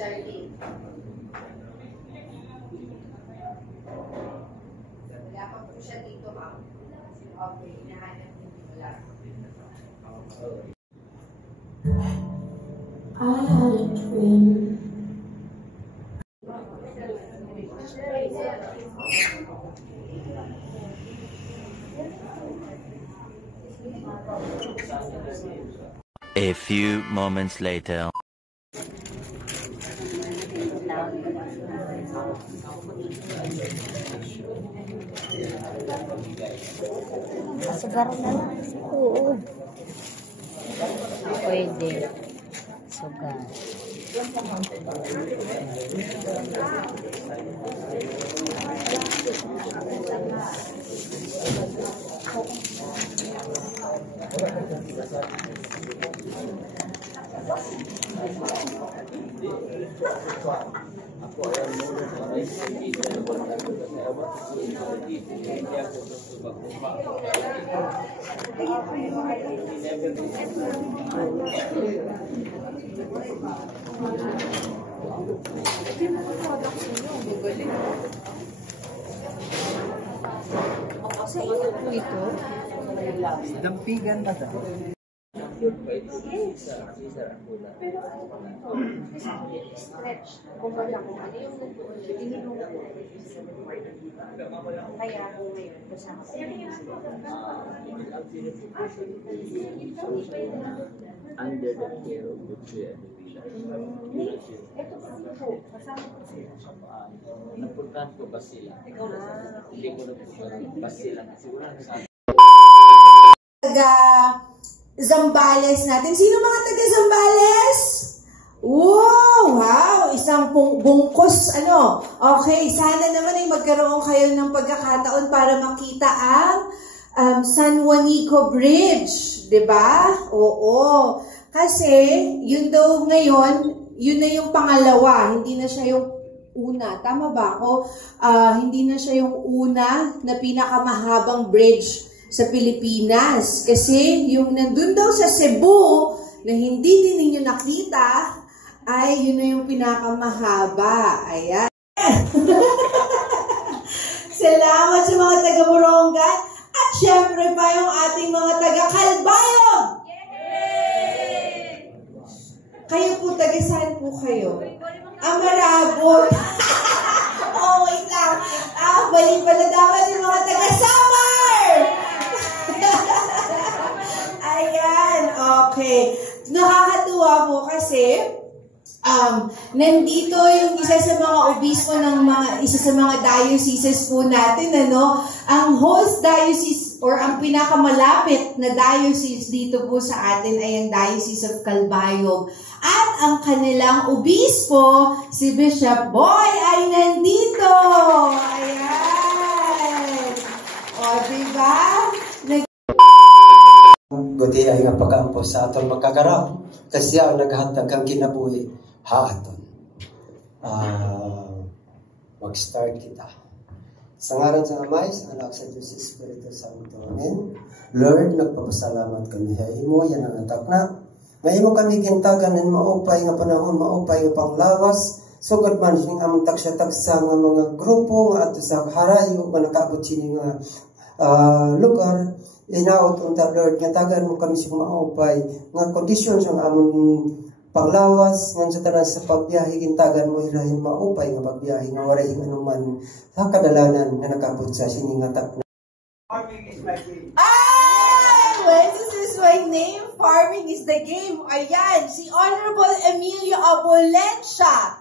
Charlie. Wala pa po siya dito, ma'am. Okay, hinahanap hindi wala. I had a dream. A few moments later. Sugar na lang. Oo. Pwede. Sugar. Sa inyo po ito? Dampigan ba daw? Pero stretch. Kung wala kung ano yung tinulong ko. Kaya ako ngayon kasama ko. Under the care of the chair. Ito po, kasama ko sila. Napuntahan ko ba sila? Hindi ko na po siya ba sila. Kasi wala sa Zambales natin. Sino mga taga Zambales? Wow! Isang bungkos, ano. Okay, sana naman ay magkaroon kayo ng pagkakataon para makita ang San Juanico Bridge. Diba? Oo. Kasi, yun daw ngayon, yun na yung pangalawa. Hindi na siya yung una. Tama ba ako? Hindi na siya yung una na pinakamahabang bridge sa Pilipinas. Kasi yung nandun daw sa Cebu na hindi din ninyo nakita ay yun na yung pinakamahaba. Ayan. Salamat sa mga taga-Morongan at syempre pa yung ating mga taga-Calbayog. Kayo po, taga-saan po kayo? Amarabot. Oh, wait lang. Bali pala dapat yung mga taga-Samar. Ayan, okay. Nakakatuwa po kasi nandito yung isa sa mga obispo ng isa sa mga dioceses po natin, ano, ang host diocese or ang pinakamalapit na diocese dito po sa atin ay ang Diocese of Calbayog. At ang kanilang obispo, si Bishop Boy, ay nandito. Ayan. O, diba? Buti ay nga pag-ampos sa atong magkagaraw. Kasi siya ang naghatag ang kinabuhi haaton. Mag-start kita. Sa ngalan sa Amay, sa Anak sa Diyos, Espiritu Santo. Amen. Lord, nagpapasalamat kami sa imo, yan ang atak na. Na imo kami gintagan ng maupay nga panahon, maupay nga panglawas. Sugod man, sining among tagsya-tagsa nga mga grupo, nga ato sa harayo, nga nakaabot sining lugar. Inaot unta, Lord, nga tagan mo kami sa maupay, nga kondisyon sa among panglawas, nga sa tanan sa pagbiyahe, gintagan mo ilahin maupay nga pagbiyahe, nga warahin anuman sa kadalanan nga nakabot sa siningatak na. Farming is my game. This is my name. Farming is the game. Ayan, si Honorable Emilio Abolencia